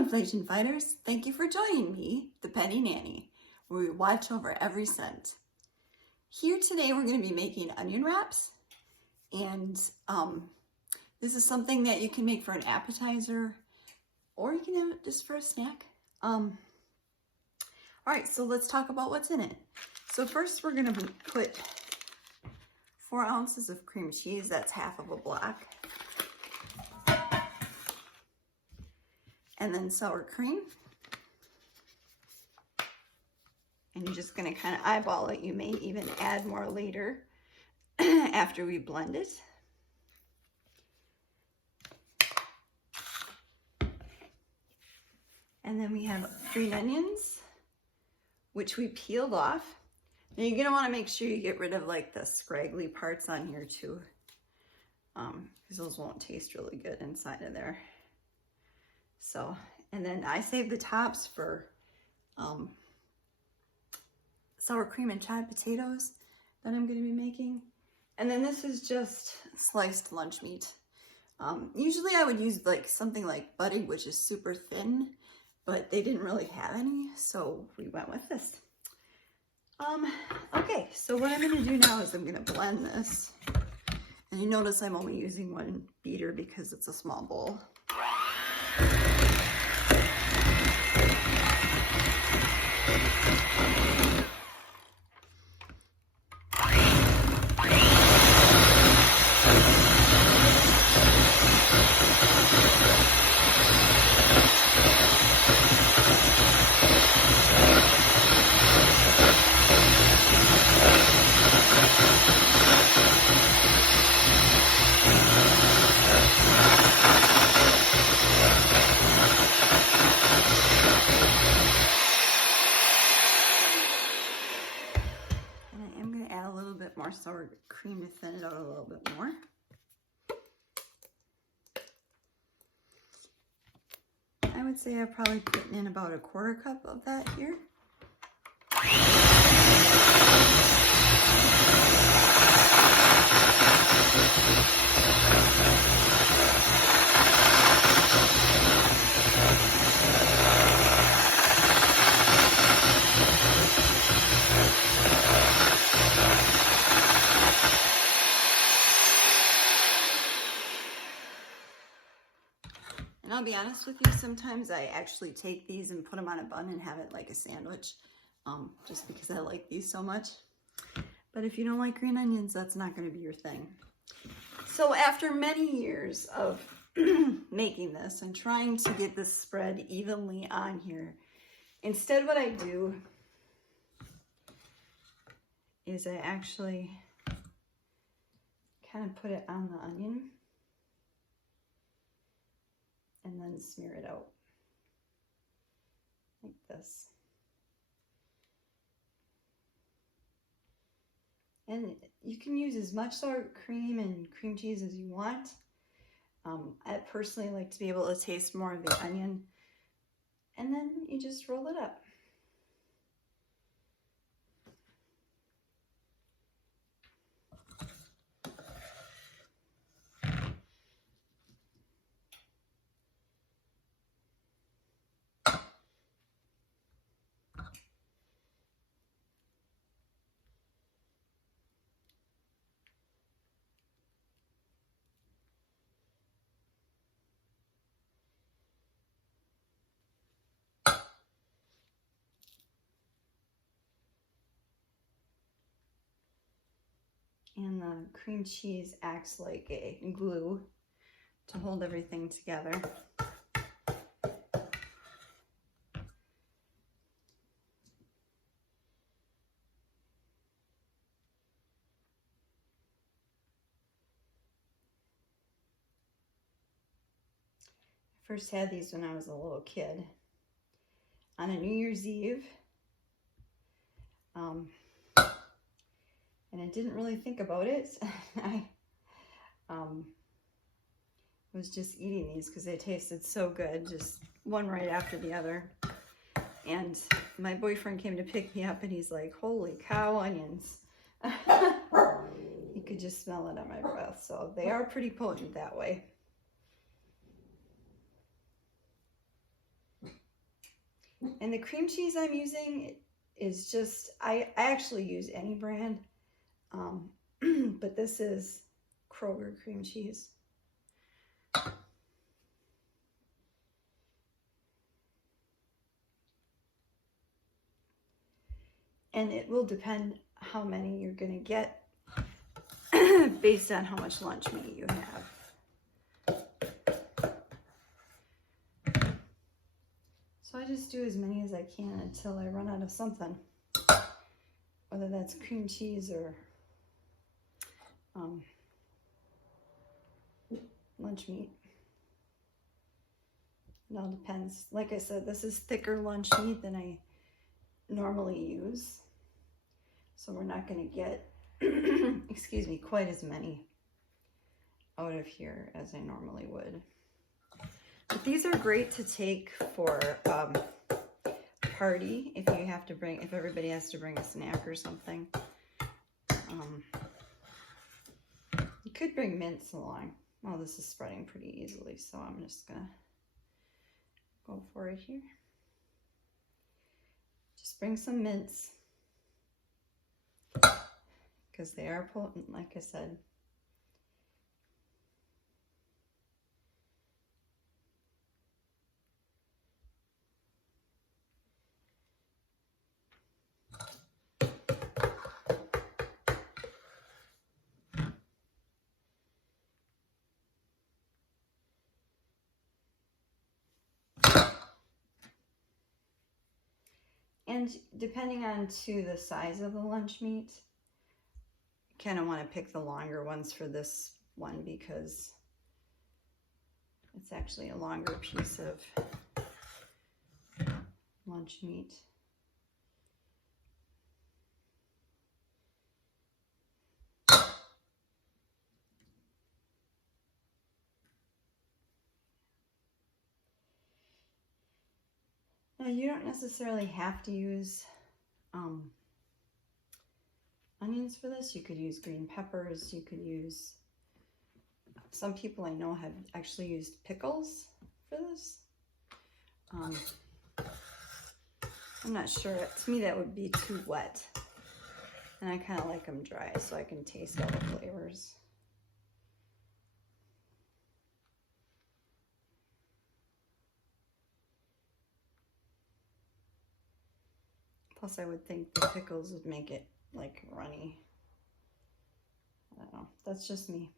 inflation fighters, thank you for joining me, the Penny Nanny, where we watch over every cent. Here today we're going to be making onion wraps, and this is something that you can make for an appetizer, or you can have it just for a snack. Alright, so let's talk about what's in it. So first we're going to put 4 ounces of cream cheese, that's half of a block. And then sour cream. And you're just going to kind of eyeball it. You may even add more later after we blend it. And then we have green onions, which we peeled off. Now you're going to want to make sure you get rid of like the scraggly parts on here too, because those won't taste really good inside of there. So, and then I saved the tops for sour cream and chive potatoes that I'm going to be making. And then this is just sliced lunch meat. Usually I would use like something like budding, which is super thin, but they didn't really have any, so we went with this. Okay, so what I'm going to do now is I'm going to blend this. And you notice I'm only using one beater because it's a small bowl. More sour cream to thin it out a little bit more. I would say I've probably put in about a 1/4 cup of that here. And I'll be honest with you, sometimes I actually take these and put them on a bun and have it like a sandwich, just because I like these so much. But if you don't like green onions, that's not going to be your thing. So after many years of making this and trying to get this spread evenly on here, instead what I do is I actually kind of put it on the onion and then smear it out like this. And you can use as much sour cream and cream cheese as you want. I personally like to be able to taste more of the onion. And then you just roll it up. And the cream cheese acts like a glue to hold everything together. I first had these when I was a little kid on a New Year's Eve. And I didn't really think about it. I was just eating these because they tasted so good, just one right after the other. And my boyfriend came to pick me up and he's like, holy cow, onions. You could just smell it on my breath. So they are pretty potent that way. And the cream cheese I'm using is just, I actually use any brand, but this is Kroger cream cheese. And it will depend how many you're gonna get based on how much lunch meat you have. So I just do as many as I can until I run out of something, whether that's cream cheese or lunch meat. It all depends. Like I said, this is thicker lunch meat than I normally use, so we're not going to get excuse me, quite as many out of here as I normally would. But these are great to take for party if you have to bring, if everybody has to bring a snack or something. You could bring mints along. Oh, this is spreading pretty easily, so I'm just gonna go for it here. Just bring some mints because they are potent, like I said. And depending on the size of the lunch meat, kind of want to pick the longer ones for this one because it's actually a longer piece of lunch meat. Now you don't necessarily have to use onions for this. You could use green peppers. You could use, some people I know have actually used pickles for this. I'm not sure. To me that would be too wet. And I kind of like them dry so I can taste all the flavors. Plus I would think the pickles would make it like runny. I don't know, that's just me.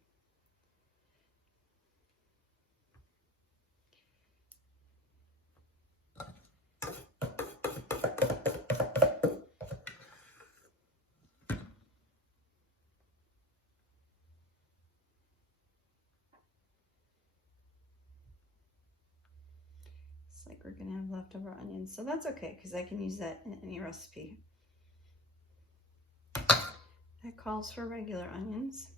It's like we're gonna have leftover onions, so that's okay because I can use that in any recipe. That calls for regular onions.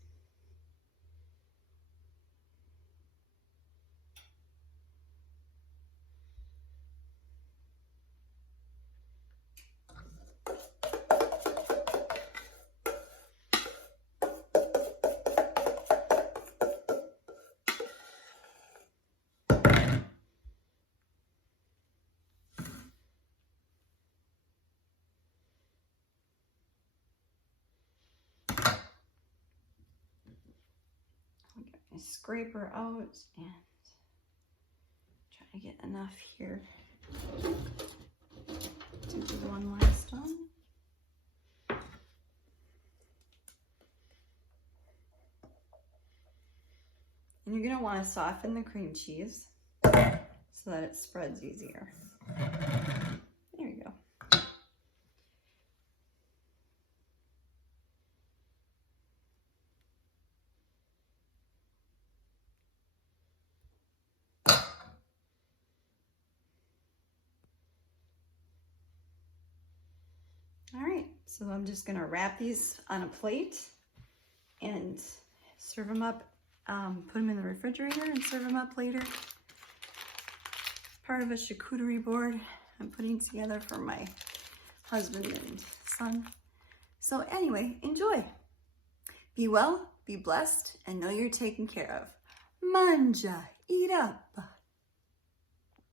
Scraper out and try to get enough here to do one last one. And you're going to want to soften the cream cheese so that it spreads easier. There you go. All right, so I'm just gonna wrap these on a plate and serve them up, put them in the refrigerator and serve them up later. Part of a charcuterie board I'm putting together for my husband and son. So anyway, enjoy. Be well, be blessed, and know you're taken care of. Manja, eat up.